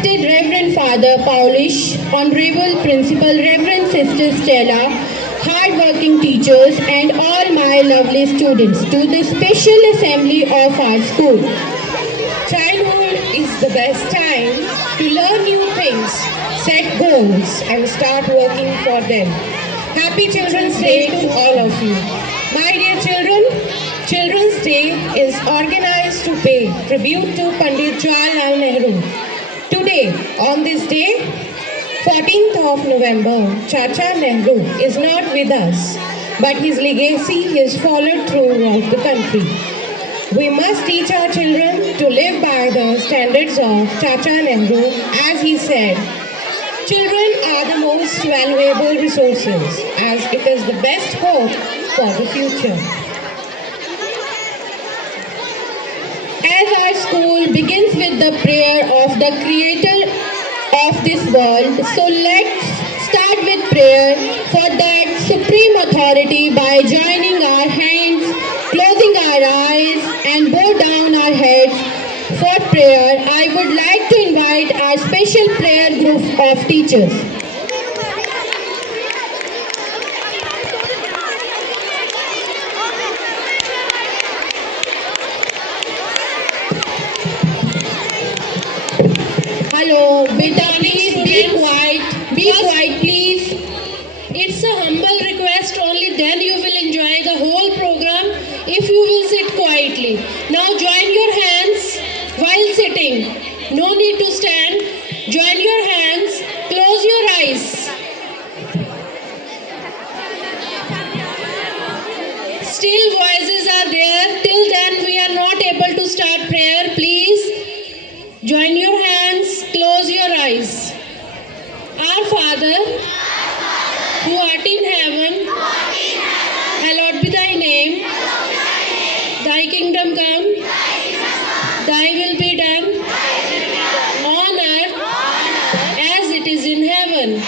Respected Reverend Father Paulish, Honorable Principal Reverend Sister Stella, hard-working teachers and all my lovely students to the special assembly of our school. Childhood is the best time to learn new things, set goals and start working for them. Happy Children's Day to all of you. My dear children, Children's Day is organized to pay tribute to Pandit Jawaharlal Nehru. Today, on this day, 14th of November, Chacha Nehru is not with us, but his legacy is followed throughout the country. We must teach our children to live by the standards of Chacha Nehru, as he said, children are the most valuable resources, as it is the best hope for the future. As our school begins with the prayer of the Creator of this world, so let's start with prayer for that supreme authority by joining our hands, closing our eyes and bow down our heads for prayer. I would like to invite our special prayer group of teachers. Hello, beta, please be quiet please. It's a humble request, only then you will enjoy the whole program if you will sit quietly. Now join your hands while sitting. No need to stand. Join your hands, close your eyes. Still voices are there. Till then we are not able to start prayer. Please join your hands, close your eyes. Our Father, who art in heaven, hallowed be thy name. Thy kingdom come, thy will be done on earth as it is in heaven.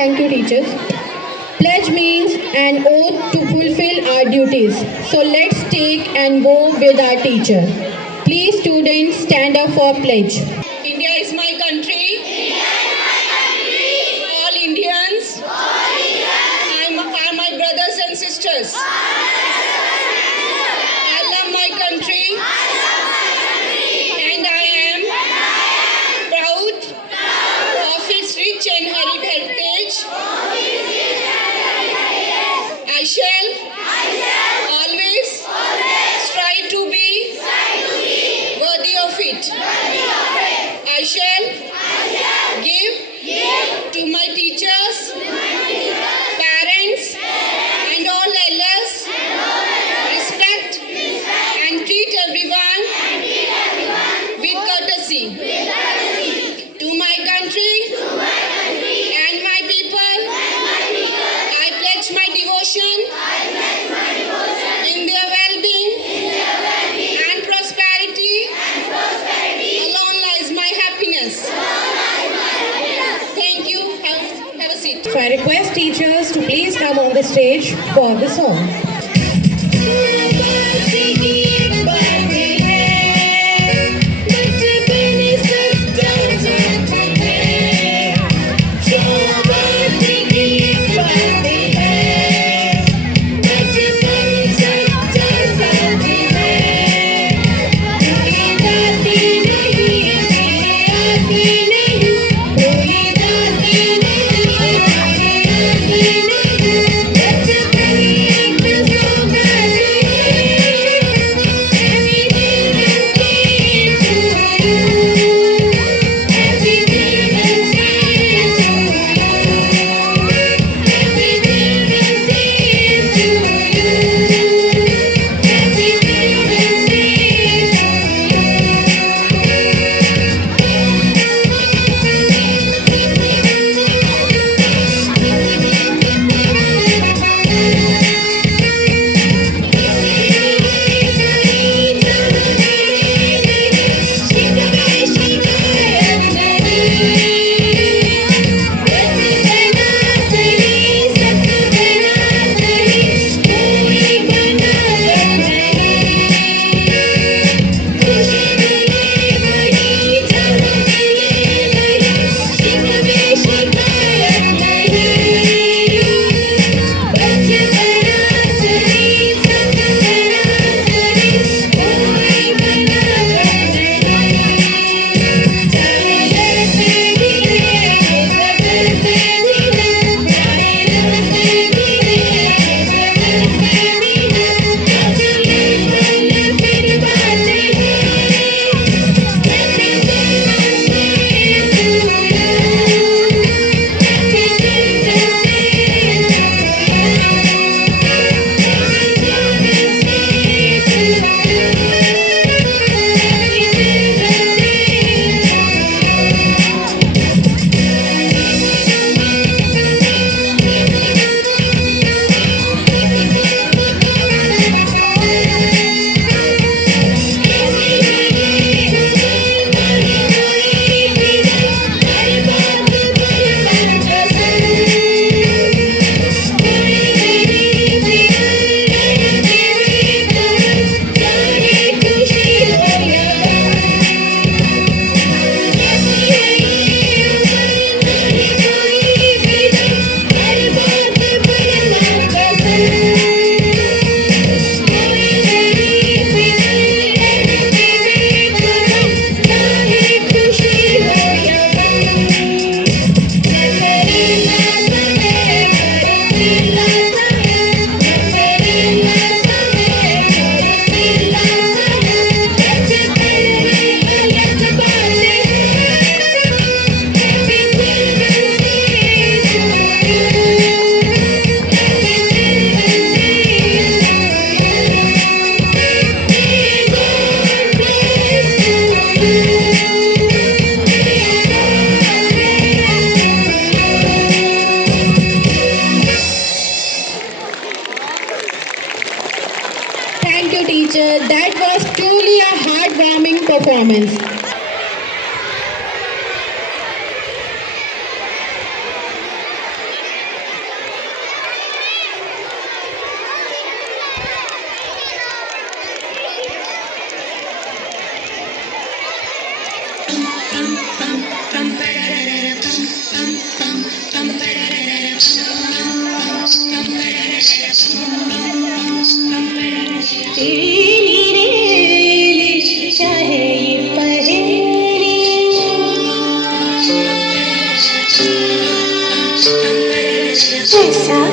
Thank you, teachers. Pledge means an oath to fulfill our duties. So let's take and go with our teacher. Please, students, stand up for pledge. India is my country. All Indians are my brothers and sisters. I love my country. And I am proud of its rich and varied heritage. I shall always strive to be worthy of it. I shall give to my teachers, parents, and all elders respect and treat everyone with courtesy. To my country and my people, I pledge my devotion in their well-being and prosperity. Alone lies my happiness. Thank you. Have a seat. So I request teachers to please come on the stage for the song.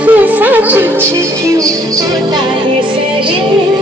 ऐसा कुछ क्यों होता है सही।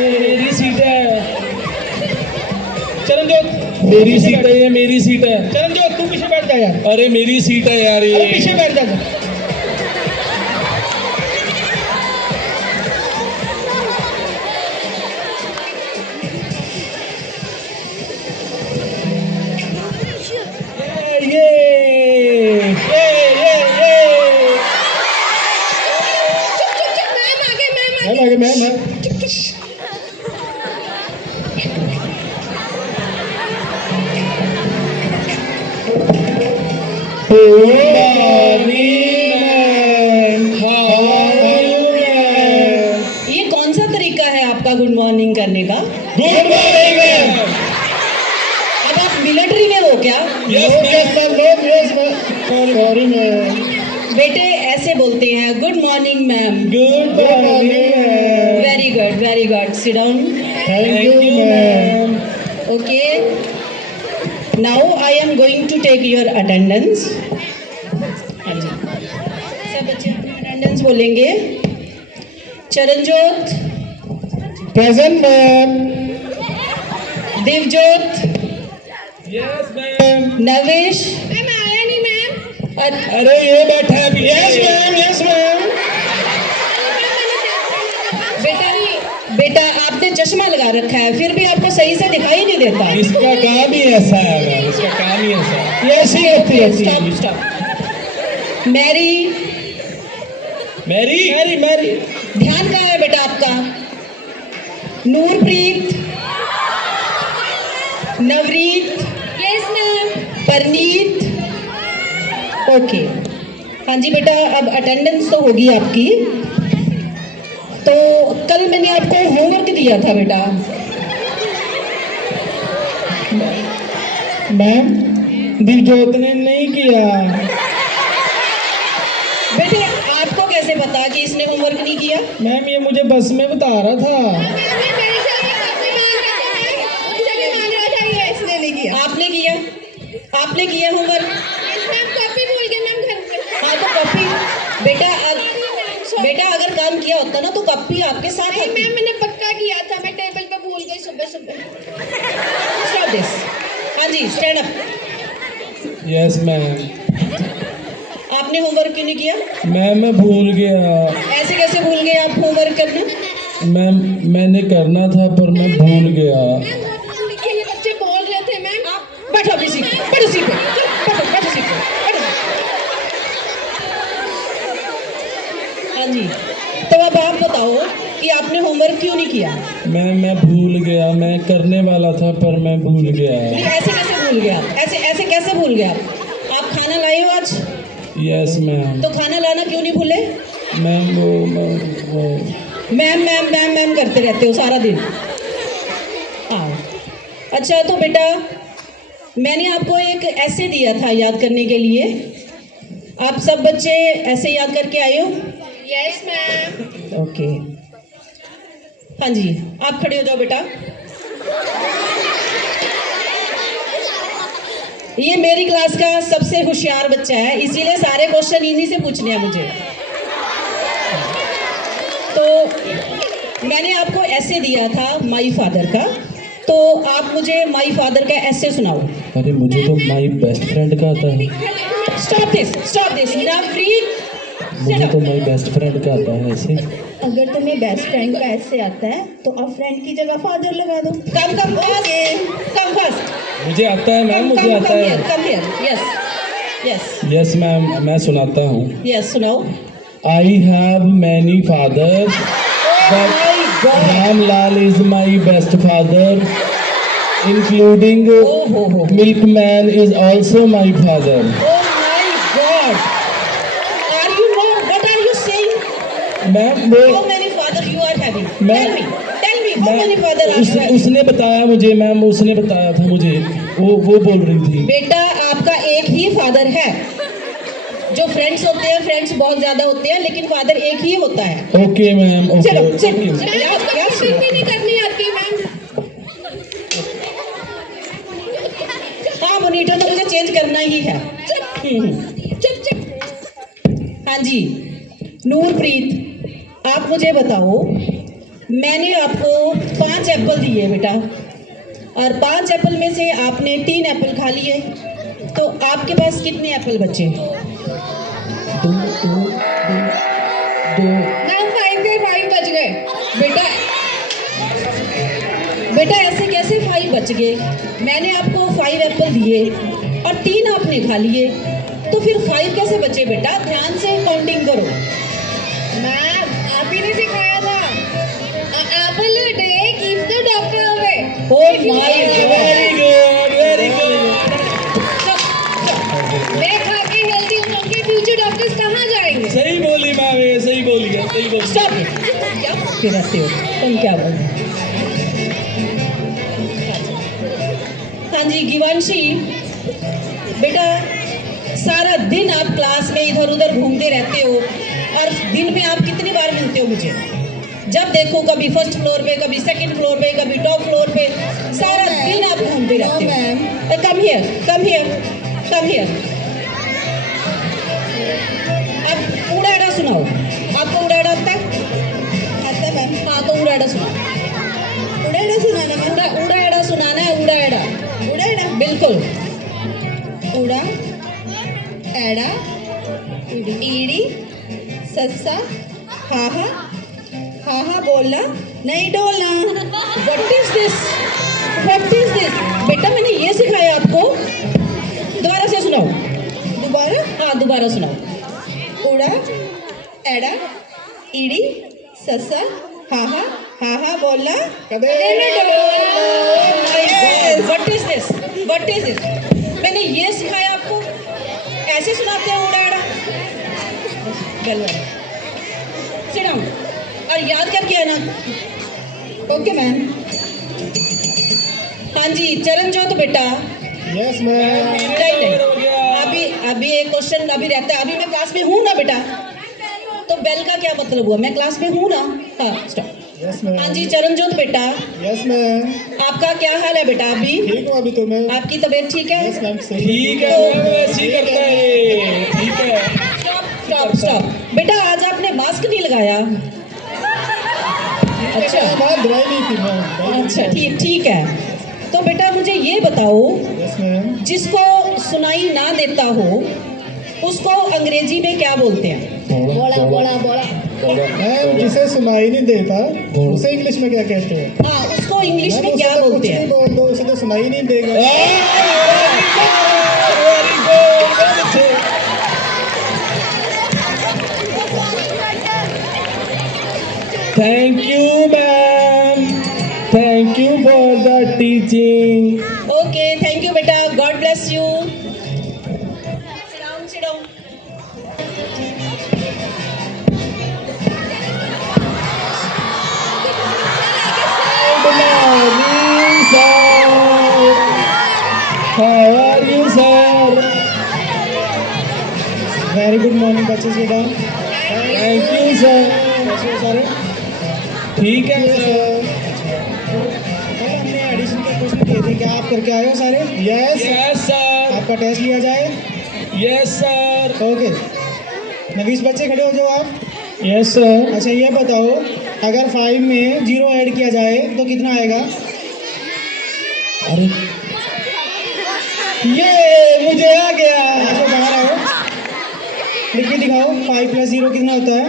मेरी सीट है चरणजोत, मेरी सीट है, ये मेरी सीट है। चरणजोत तू पीछे बैठ जा यार, अरे मेरी सीट है यार ये। अरे पीछे बैठ जा। मैं ये कौन सा तरीका है आपका गुड मॉर्निंग करने का? Good morning ma'am. अब आप मिलिट्री में हो क्या? Sorry ma'am. बेटे ऐसे बोलते हैं good morning ma'am. Good morning ma'am. Very good sit down. Thank you ma'am. Okay now I am going to take your attendance. हाँ जी सब बच्चे अपनी अटेंडेंस बोलेंगे। Charanjot, present ma'am. Divjot, yes ma'am. Navesh, ma'am आया नहीं मैम। अरे ये बैठा है पीछे। Yes ma'am, yes ma'am. बेटा आपने चश्मा लगा रखा है फिर भी आपको सही से दिखाई नहीं देता। इसका काम ही ऐसा है मैम, इसका काम ही ऐसा है। ये ऐसी होती है। Stop. Mary, Mary Mary Mary ध्यान कहाँ है बेटा आपका? Noorpreet, Navreet, yes ma'am. Parneet, okay. हाँ जी बेटा अब अटेंडेंस तो होगी आपकी। तो कल मैंने आपको होमवर्क दिया था बेटा, मैम दिलजोत ने नहीं किया। बेटे आपको कैसे पता कि इसने होमवर्क नहीं किया? मैम ये मुझे बस में बता रहा था। इसने नहीं किया। आपने किया? आपने किया होमवर्क? कॉपी भूल गए मैम घर पे। हाँ तो कॉपी बेटा अगर काम किया होता ना तो कॉपी आपके साथ नहीं आती। मैम मैंने पक्का किया था, मैं टेबल पे भूल गई सुबह सुबह। Stop this. हाँ G stand up. Yes ma'am. आपने होमवर्क क्यों नहीं किया? मैम मैं भूल गया। ऐसे कैसे भूल गए आप होमवर्क करना? मैम मैंने करना था पर मैं भूल गया। मैम बहुत लिखे हुए बच्चे बोल रहे थे मैम। बैठो अपनी सीट पे, बैठो सीट पे, चलो बैठो सीट पे, बैठो। हाँ जी तो अब आप बताओ कि आपने होमवर्क क्यों नहीं किया? मैम मैं भूल गया, मैं करने वाला था पर मैं भूल गया। नहीं ऐसे कैसे भूल गया? ऐसे कैसे भूल गया? आप खाना लाए हो आज? Yes ma'am. तो खाना लाना क्यों नहीं भूले? मैम वो मैम करते रहते हो सारा दिन। हाँ अच्छा तो बेटा मैंने आपको एक ऐसे दिया था याद करने के लिए। आप सब बच्चे ऐसे याद करके आए हो? Yes ma'am. ओके हाँ जी आप खड़े हो जाओ बेटा। ये मेरी क्लास का सबसे होशियार बच्चा है इसीलिए सारे क्वेश्चन इन्हीं से पूछने हैं मुझे। तो मैंने आपको ऐसे दिया था माई फादर का, तो आप मुझे माई फादर का ऐसे सुनाओ। अरे मुझे तो माई बेस्ट फ्रेंड का आता है। Stop this now read. मुझे तो माई बेस्ट फ्रेंड का आता है ऐसे। अगर तुम्हें बेस्ट फ्रेंड का ऐसे आता है तो अब फ्रेंड की जगह फादर लगा दो। कम फर्स्ट मुझे आता है मैम, मुझे आता है। Come here yes yes ma'am मैं सुनाता हूँ। यस सुनाओ। I have many fathers but Ramlal is my best father including who milkman is also my father. Oh my God! Are you know what are you saying? Ma'am How many father you are having? Tell me how many father are you having? उसने बताया मुझे मैम, उसने बताया था मुझे, वो बोल रही थी। बेटा आपका एक ही फादर है। जो फ्रेंड्स होते हैं फ्रेंड्स बहुत ज्यादा होते हैं लेकिन फादर एक ही होता है। Okay ma'am okay. चलो क्या नहीं करनी आती मैम। हाँ मोनीटर तो मुझे चेंज करना ही है। हाँ जी नूरप्रीत आप मुझे बताओ, मैंने आपको 5 एप्पल दिए बेटा और 5 एप्पल में से आपने 3 एप्पल खा लिए, तो आपके पास कितने एप्पल बचे? दो। मैम 5 के 5 बच गए। बेटा ऐसे कैसे 5 बच गए? मैंने आपको 5 एप्पल दिए और 3 आपने खा लिए, तो फिर 5 कैसे बचे बेटा? ध्यान से काउंटिंग करो। मैम आप ही ने सिखाया था, Apple a day keeps the doctor away. Oh my God very good. मैं खा के हेल्दी हूँ तो उनके फ्यूचर डॉक्टर्स कहाँ जाएंगे? सही बोली मैम, ये सही बोली है, सही बोली। स्टॉप। क्या फिर हंसते हो तुम? क्या बोल? हाँ जी गिवांशी बेटा सारा दिन आप क्लास में इधर उधर घूमते रहते हो और दिन में आप कितनी बार मिलते हो मुझे? जब देखो कभी फर्स्ट फ्लोर पे, कभी सेकंड फ्लोर पे, कभी टॉप फ्लोर पे, सारा दिन आप घूमते रहते हो। कम हियर अब उड़ाड़ा सुनाओ। आपको उड़ाड़ा आता है? आता मैम। हाँ तो उड़ाड़ा सुनाओ। उड़ेड़ा सुनाना मैम। उड़ाड़ा सुनाना है। उड़ाड़ा उड़ेड़ा बिल्कुल। उड़ा एड़ा ईड़ी सस्सा हा बोलना नहीं डोलना। What is this? बेटा मैंने ये सिखाया आपको। दोबारा से सुनाओ। दोबारा हाँ दोबारा सुनाओ। उड़ा एड़ा ईड़ी सस्सा हा बोलना व्हाट इज दिस? मैंने ये सिखाया आपको। ऐसे सुनाते हैं उड़ा एड़ा। सिट डाउन और याद करके आना। Okay ma'am. हाँ जी चरणजोत बेटा यस मैम। नहीं अभी एक क्वेश्चन अभी रहता है, अभी मैं क्लास में हूँ ना बेटा, तो बेल का क्या मतलब हुआ? मैं क्लास में हूँ ना। हाँ स्टॉप। Yes ma'am. हाँ जी चरणजोत बेटा, यस मैम। आपका क्या हाल है बेटा? अभी ठीक हूँ अभी तो मैं। आपकी तबीयत ठीक है? यस मैम सही। ठीक है मैम, वैसे ही करता है ये, ठीक है। स्टॉप स्टॉप बेटा, आज आपने मास्क नहीं लगाया। अच्छा मैम दवाई नहीं थी मैम। अच्छा ठीक है। तो बेटा मुझे ये बताओ, यस मैम। जिसको सुनाई ना देता हो उसको अंग्रेजी में क्या बोलते हैं? मैम जिसे सुनाई नहीं देता उसे इंग्लिश में क्या कहते हैं? हाँ उसको इंग्लिश मैम, में उसे क्या तो बोलते कुछ हैं? नहीं बोल दो, उसे तो सुनाई नहीं देगा। Thank you ma'am, thank you for the teaching. Okay thank you बेटा, God bless you. Sit down. Good morning, sir. How are you, sir? Very good morning बच्चे sit down. Thank you, sir. कैसे हो सारे? ठीक है सर। कल हमने एडिशन के क्वेश्चन किए थे, क्या आप करके आए हो सारे? यस। Yes, sir. आपका टेस्ट लिया जाए। Yes, sir. ओके 20 बच्चे खड़े हो जाओ आप। Yes, sir. अच्छा ये बताओ, अगर 5 में 0 ऐड किया जाए तो कितना आएगा? अरे ये मुझे आ गया। ऐसे बाहर आओ, लिख के दिखाओ 5 + 0 कितना होता है?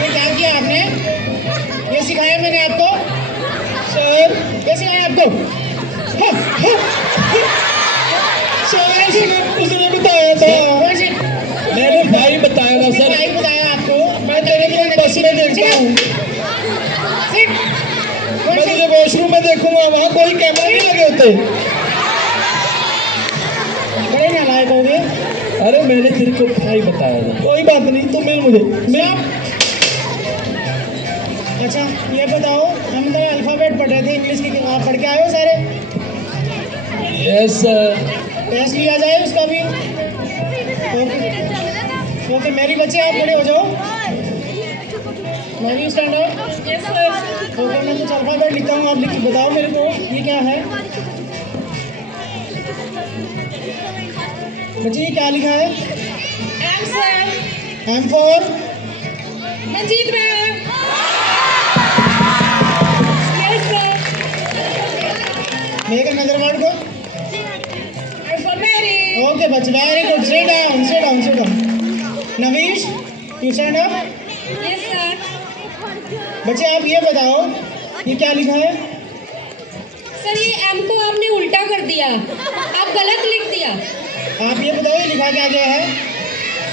ये क्या किया आपने? ये सिखाया मैंने आपको? सर ये सिखाया आपको? हाँ, हाँ, हाँ। सर उसने बताया था। मैंने भाई बताया था उसने सर। भाई बताया आपको? मैं तेरे को बस में देखता हूँ। मैं तुझे वॉशरूम में देखूंगा, वहाँ कोई कैमरा नहीं लगे होते। बड़े नालायक हो गए। अरे मैंने तेरे को भाई बताया था। कोई बात नहीं, तुम मिल मुझे मिल। अच्छा ये बताओ, हम तो अल्फ़ाबेट पढ़ रहे थे इंग्लिश की, आप पढ़ के आए हो सारे? Yes sir. टेस्ट लिया जाए उसका भी। ओके ओके मेरी बच्चे आप खड़े हो जाओ। मैं भी स्टैंड अप। ओके मैं कुछ अल्फ़ाबेट लिखता हूँ, आप लिख बताओ मेरे को ये क्या है। बच्चे ये क्या लिखा है? M sir. M for Manjeet ma'am. Yes sir. Make another word को। M for Mary. ओके बच्चे very good, sit down sit down sit down. Navish you stand up. Yes sir. बच्चे आप ये बताओ ये क्या लिखा है? सर ये एम को आपने उल्टा कर दिया, आप गलत लिख दिया। आप ये बताओ ये लिखा क्या गया है?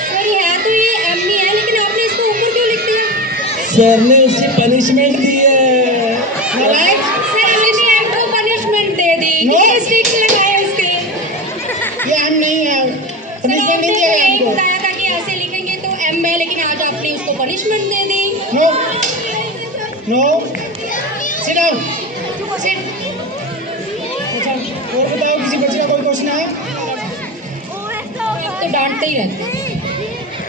सर ये है तो ये एम ही है, लेकिन आपने इसको ऊपर क्यों लिख दिया? सर ने उसे पनिशमेंट दी है। नालायक। सर हमने एम को पनिशमेंट दे दी, No. कितने स्टिक्स लगाए उसके। ये हम नहीं है, सर पनिशमेंट आपने नहीं तो दिया है यही हमको। बताया था कि ऐसे लिखेंगे तो एम है, लेकिन आज आपने उसको पनिशमेंट दे दी। No no sit down sit. अच्छा और बताओ किसी बच्चे का कोई क्वेश्चन है? आप तो डांटते ही रहते।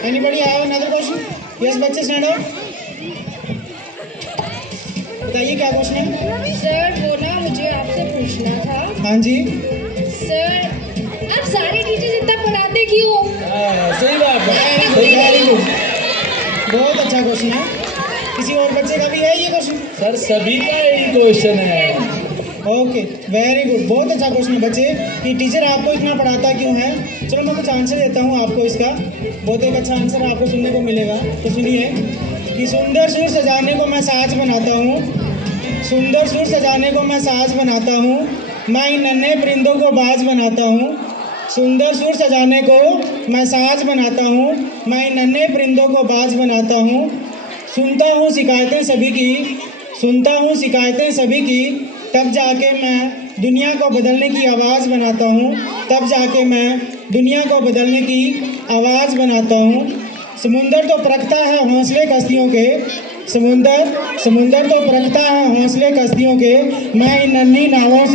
Anybody have another question? Yes बच्चे स्टैंड अप। बताइए क्या क्वेश्चन है? सर वो ना मुझे आपसे पूछना था। हाँ जी। सर आप सारे टीचर्स इतना पढ़ाते क्यों? सही बात है। वेरी गुड, बहुत अच्छा क्वेश्चन है। किसी और बच्चे का भी है ये क्वेश्चन? सर सभी का यही क्वेश्चन है। ओके वेरी गुड, बहुत अच्छा क्वेश्चन है बच्चे कि टीचर आपको इतना पढ़ाता क्यों है। चलो मैं कुछ आंसर देता हूँ आपको इसका, बहुत एक अच्छा आंसर आपको सुनने को मिलेगा। तो सुनिए कि सुंदर सुर सजाने को मैं साज बनाता हूँ, सुंदर सुर सजाने को मैं साज बनाता हूँ, मैं इन नन्हे परिंदों को बाज बनाता हूँ। सुंदर सुर सजाने को मैं साज बनाता हूँ, मैं इन नन्हे परिंदों को बाज बनाता हूँ। सुनता हूँ शिकायतें सभी की, सुनता हूँ शिकायतें सभी की, तब जाके मैं दुनिया को बदलने की आवाज़ बनाता हूँ, तब जाके मैं दुनिया को बदलने की आवाज़ बनाता हूँ। समुंदर तो परखता है हौसले कश्तियों के, समुंदर तो परखता है हौसले कश्तियों के। मैं इन नन्ही नावों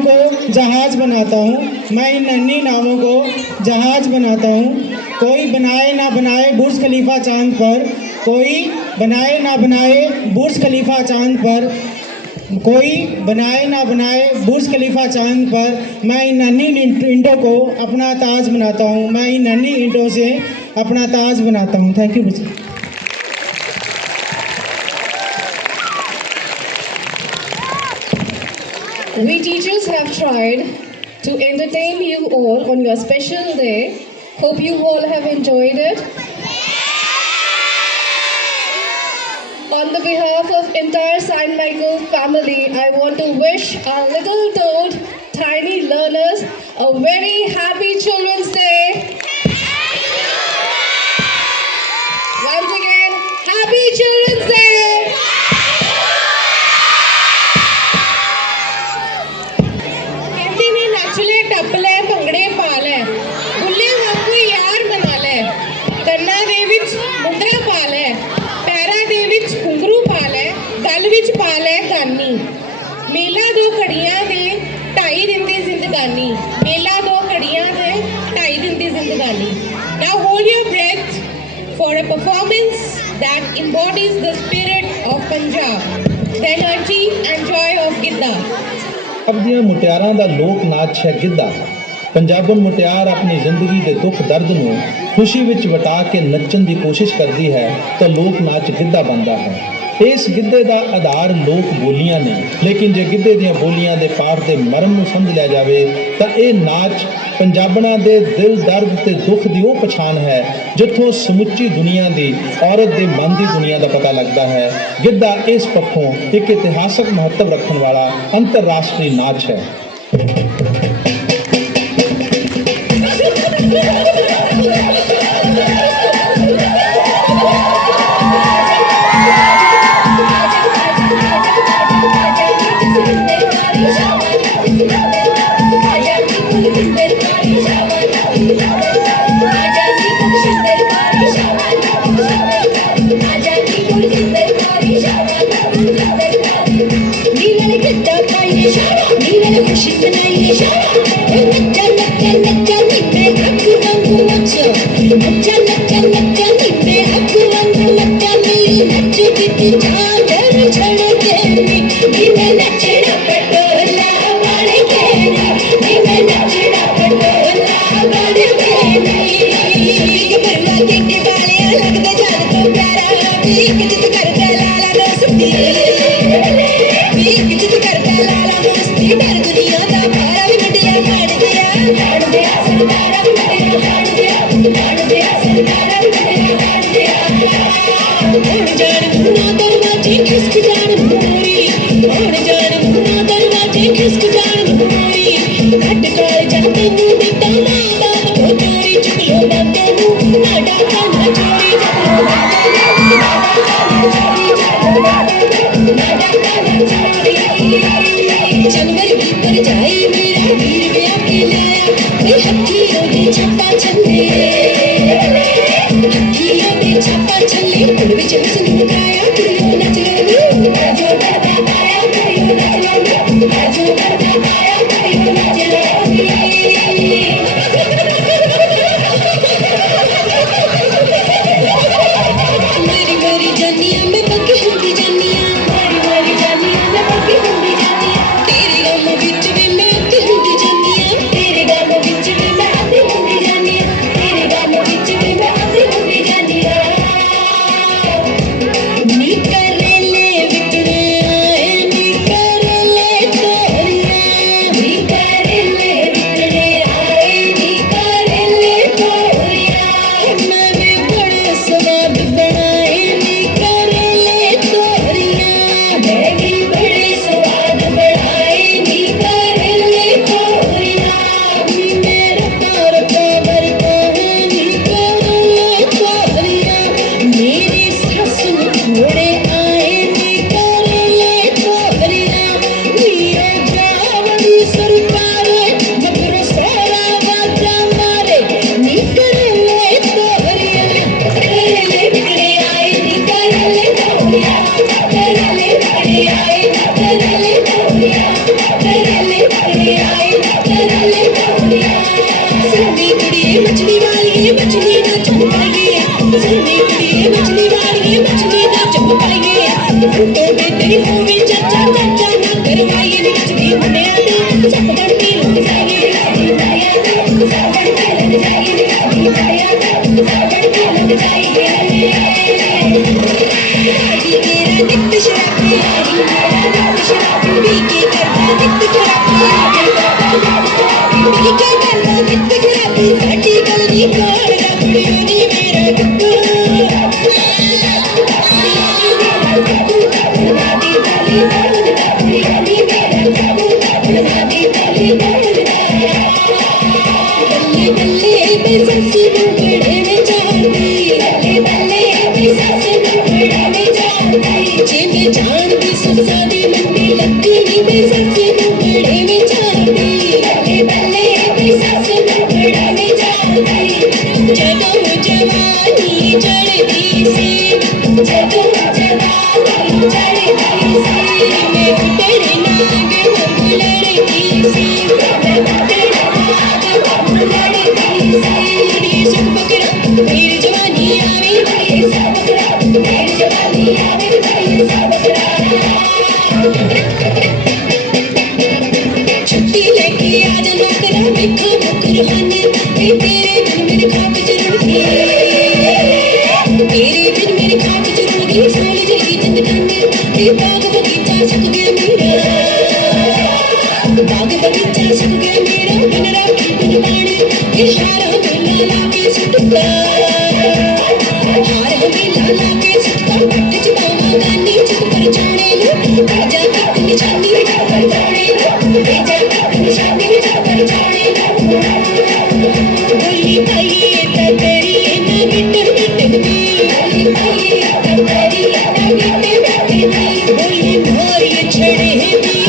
को जहाज बनाता हूँ, मैं इन नन्ही नावों को जहाज बनाता हूँ। कोई बनाए ना बनाए बुर्ज खलीफा चांद पर, कोई बनाए ना बनाए बुर्ज खलीफा चांद पर, कोई बनाए ना बनाए बुर्ज खलीफा चांद पर। मैं इन नन्ही ईंटों को अपना ताज बनाता हूँ, मैं इन नन्ही ईंटों से अपना ताज बनाता हूँ। थैंक यू बच्चे। We teachers have tried to entertain you all on your special day. Hope you all have enjoyed it. On the behalf of entire St. Michael family, I want to wish our little toad, tiny learners, a very happy Children's Day. Once again, happy Children's Day. ਟੱਪਲੇ ਭੰਗੜੇ ਪਾ ਲੈ, ਬੁੱਲੇ ਵਾਂਗੂ ਯਾਰ ਬਣਾ ਲੈ, ਕੰਨਾਂ ਦੇ ਵਿੱਚ ਮੁੰਦਰਾ ਪਾ ਲੈ, ਪੈਰਾਂ ਦੇ ਵਿੱਚ ਘੁੰਗਰੂ ਪਾ ਲੈ, ਗਲ ਵਿੱਚ ਪਾ ਲੈ ਗਾਨੀ। ਮੇਲਾ ਦੋ ਘੜੀਆਂ ਦੇ 2.5 ਦਿਨ ਦੀ ਜ਼ਿੰਦਗਾਨੀ, ਮੇਲਾ ਦੋ ਘੜੀਆਂ ਦੇ 2.5 ਦਿਨ ਦੀ ਜ਼ਿੰਦਗਾਨੀ। Now hold your breath for a performance that embodies the spirit of Punjab, the energy and joy of Gidda. Punjab ਦੀਆਂ ਮੁਟਿਆਰਾਂ ਦਾ ਲੋਕ ਨਾਚ ਹੈ ਗਿੱਧਾ। ਪੰਜਾਬਣ ਮੁਟਿਆਰ ਆਪਣੀ ਜ਼ਿੰਦਗੀ ਦੇ ਦੁੱਖ ਦਰਦ ਨੂੰ ਖੁਸ਼ੀ ਵਿੱਚ ਵਟਾ ਕੇ ਨੱਚਣ ਦੀ ਕੋਸ਼ਿਸ਼ ਕਰਦੀ ਹੈ ਤਾਂ ਲੋਕ ਨਾਚ ਗਿੱਧਾ ਬਣਦਾ ਹੈ। ਇਸ ਗਿੱਧੇ ਦਾ ਆਧਾਰ ਲੋਕ ਬੋਲੀਆਂ ਨੇ, ਲੇਕਿਨ ਜੇ ਗਿੱਧੇ ਦੀਆਂ ਬੋਲੀਆਂ ਦੇ ਪਾਠ ਦੇ ਮਰਮ ਨੂੰ ਸਮਝ ਲਿਆ ਜਾਵੇ ਤਾਂ ਇਹ ਨਾਚ ਪੰਜਾਬਣਾਂ ਦੇ ਦਿਲ ਦਰਦ ਤੇ ਦੁੱਖ ਦੀ ਉਹ ਪਛਾਣ ਹੈ ਜਿੱਥੋਂ ਸਮੁੱਚੀ ਦੁਨੀਆ ਦੀ ਔਰਤ ਦੇ ਮਨ ਦੀ ਦੁਨੀਆ ਦਾ ਪਤਾ ਲੱਗਦਾ ਹੈ। ਗਿੱਧਾ ਇਸ ਪੱਖੋਂ ਇੱਕ ਇਤਿਹਾਸਕ ਮਹੱਤਵ ਰੱਖਣ ਵਾਲਾ ਅੰਤਰਰਾਸ਼ਟਰੀ ਨਾਚ ਹੈ। मछली वाली मछली ना चुपाइए, सोने वाली मछली वाली मछली ना चुपाइए, फोटो में तेरी होवे चाचा चाचा ना करवाइए, मछली बने आते सब बढ़ते लग जाइए, सब बढ़ते लग जाइए, सब बढ़ते लग जाइए। आदि तेरा नित्य शराबी, आदि तेरा नित्य शराबी, पी के करता नित्य शराबी, पी के करता नित्य शराबी, साडी गली कोल रबड़ी नी मेरा गुड्डू, साडी गली कोल रबड़ी नी मेरा गुड्डू, साडी गली कोल बल्ले बल्ले पे सस्सी बड़े में जाती, बल्ले बल्ले पे सस्सी बड़े में जाती, जे मैं जानती ससादी मंडी लगती नी पे सस्सी बड़े में जाती, बल्ले बल्ले पे सस्सी बड़े में जाती, जदों जवानी चढ़ती सी, जदों जवानी चढ़ती सी, मैं उतरे नाग हम लड़ती सी, मैं उतरे नाग हम लड़ती सी, बड़ी सब बकरा मेरी जवानी आवे, बड़ी सब बकरा मेरी जवानी आवे, बड़ी सब बकरा। छुट्टी लेके आ जाना करा देखो मुकरहाने, तेरे बिन मेरे खाक जरूरती, तेरे बिन मेरे खाक जरूरती, सोल जली जिंदगानी, ते बाग बगीचा सुख गया मेरा, बाग बगीचा सुख गया मेरा, बिन राखी बिन बाणे, ये हार मेला लाके सुटका, हार मेला लाके सुटका, पट्ट चुपावा गानी चुप पर छोड़े लो, जा तक निशानी पर छोड़े लो, जा तक निशानी पर छोड़े लो, बोली पाइए तेरी ना गिट गिट दी, बोली पाइए तेरी ना गिट गिट दी, बोली भारी छड़े दी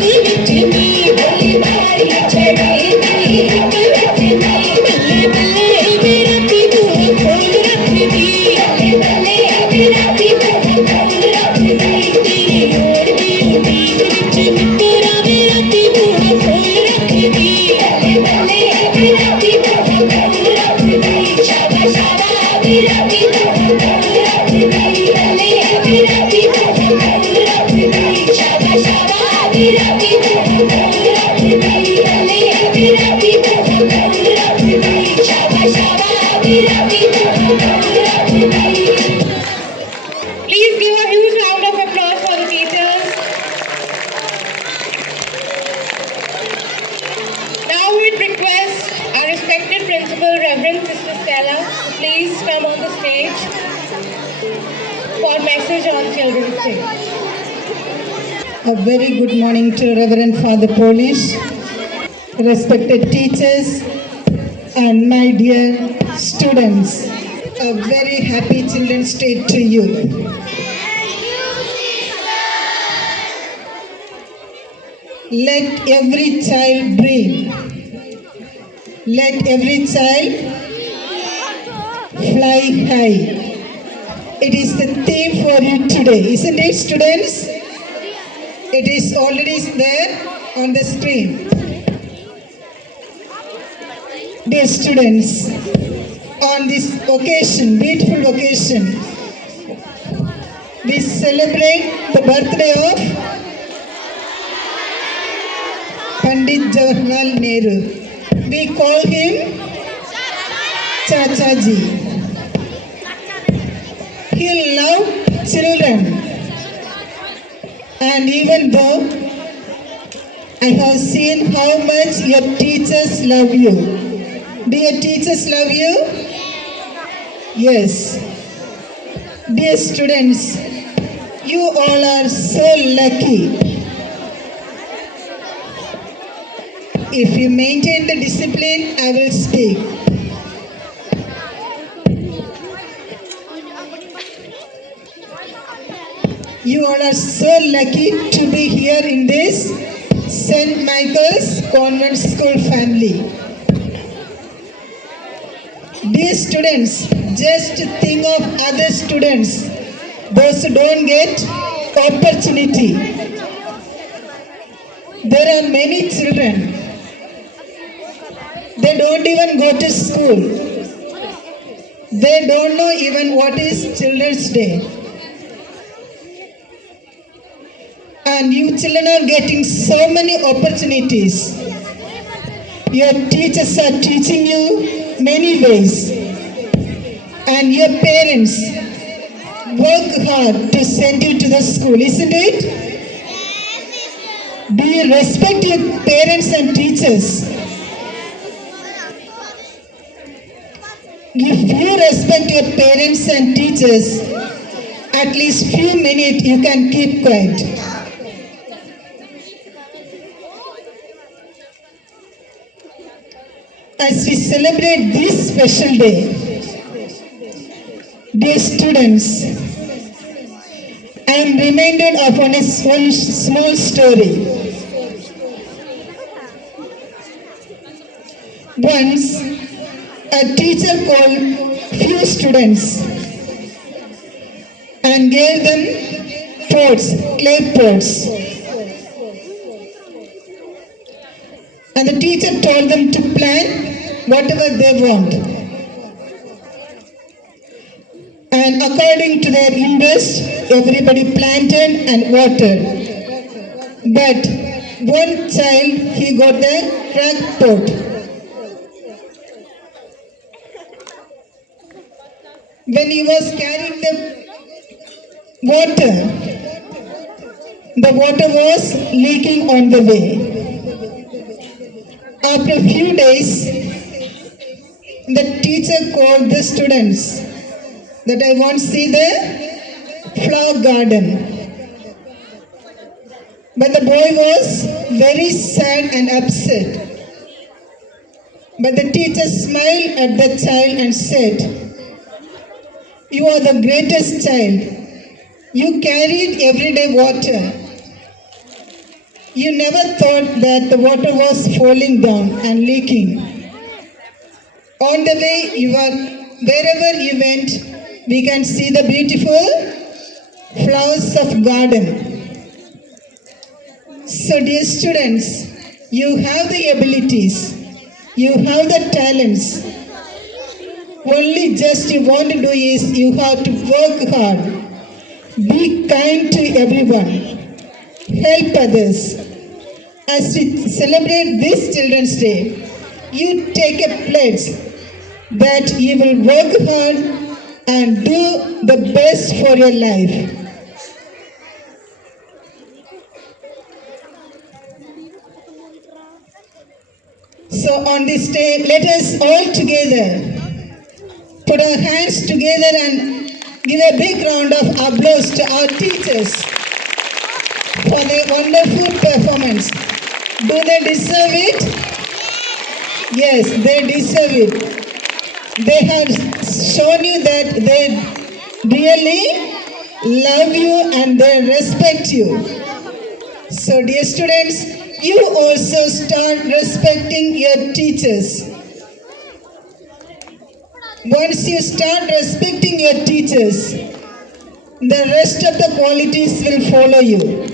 विच दी, बोली भारी छड़े दी विच दी, बल्ले बल्ले मेरा पीपू खोल रख दी, बल्ले बल्ले मेरा पीपू खोल रख दी, तेरी ओर दी विच मित्रा मेरा पीपू खोल रख दी, बल्ले बल्ले मेरा पीपू खोल रख दी, शाबा शाबा मेरा पीपू खोल रख दी, बल्ले मेरा पीपू खोल रख दी, शाबा शाबा मेरा पीपू खोल रख दी, बल्ले मेरा पीपू खोल रख दी, शाबा शाबा मेरा पीपू खोल रख दी। Please give a huge round of applause for the teachers. Now we'd request our respected principal, Reverend Sister Stella, to please come on the stage for message on Children's Day. A very good morning to Reverend Father Polish, respected teachers, and my dear students. A very happy Children's Day to you. Let every child dream. Let every child fly high. It is the theme for you today, isn't it, students? It is already there on the screen. Dear students, on this occasion, beautiful occasion, we celebrate the birthday of Pandit Jawaharlal Nehru. We call him Chachaji. He loved children. And even though I have seen how much your teachers love you. Do your teachers love you? Yes. Dear students, you all are so lucky. If you maintain the discipline, I will speak. You all are so lucky to be here in this St. Michael's Convent School family. Dear students, just think of other students, those who don't get opportunity. There are many children They don't even go to school. They don't know even what is Children's Day. And you children are getting so many opportunities. Your teachers are teaching you many ways. And your parents work hard to send you to the school, isn't it? Do you respect your parents and teachers? If you respect your parents and teachers, at least few minutes you can keep quiet. As we celebrate this special day, dear students, I am reminded of one small story. Once, a teacher called few students and gave them pots, clay pots. And the teacher told them to plant whatever they want. And according to their interest, everybody planted and watered. But one child, he got the cracked pot. When he was carrying the water was leaking on the way. After a few days, the teacher called the students that I want to see the flower garden. But the boy was very sad and upset. But the teacher smiled at the child and said, "You are the greatest child. You carried everyday water. You never thought that the water was falling down and leaking. On the way, wherever you went, we can see the beautiful flowers of garden." So dear students, you have the abilities, you have the talents. Only just you want to do is you have to work hard. Be kind to everyone. Help others. As we celebrate this Children's Day, you take a pledge that you will work hard and do the best for your life. So on this day, let us all together put our hands together and give a big round of applause to our teachers for their wonderful performance. Do they deserve it? Yes, they deserve it. They have shown you that they really love you and they respect you. So dear students, you also start respecting your teachers. Once you start respecting your teachers, the rest of the qualities will follow you.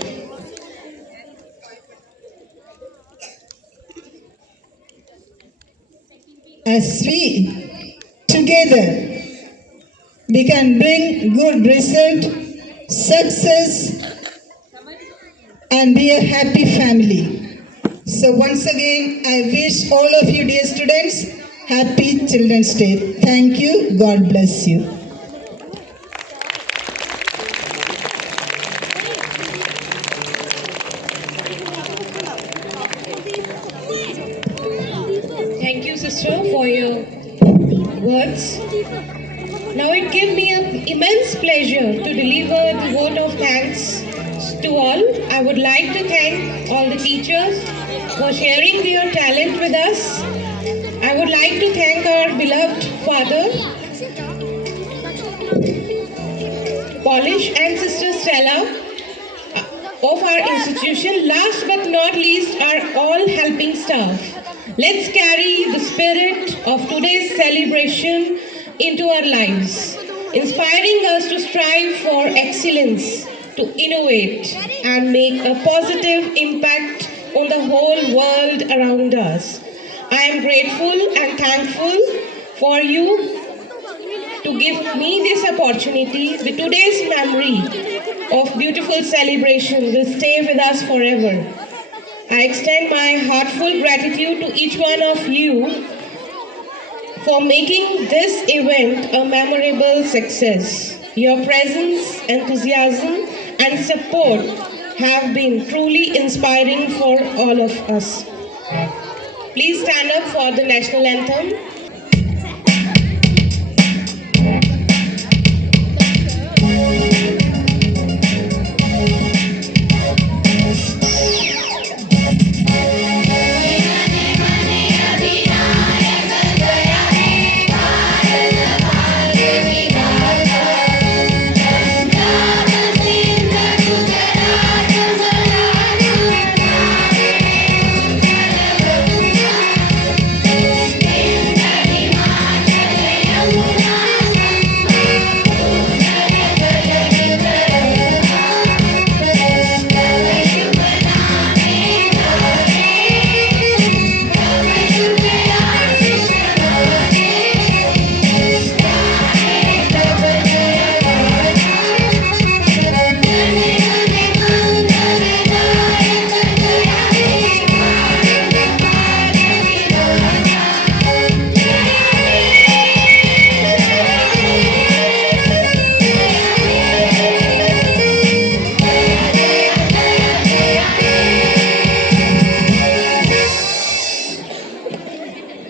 As we together, we can bring good result, success, and be a happy family. So once again, I wish all of you dear students Happy Children's Day. Thank you. God bless you. Thank you, sister, for your words. Now it gives me an immense pleasure to deliver the vote of thanks to all. I would like to thank all the teachers for sharing their talent with us. I would like to thank our beloved father, Polish, and sister Stella of our institution. Last but not least, are all helping staff. Let's carry the spirit of today's celebration into our lives, inspiring us to strive for excellence, to innovate, and make a positive impact on the whole world around us. I am grateful and thankful for you to give me this opportunity. The today's memory of beautiful celebration will stay with us forever. I extend my heartfelt gratitude to each one of you for making this event a memorable success. Your presence, enthusiasm, and support have been truly inspiring for all of us. Please stand up for the national anthem.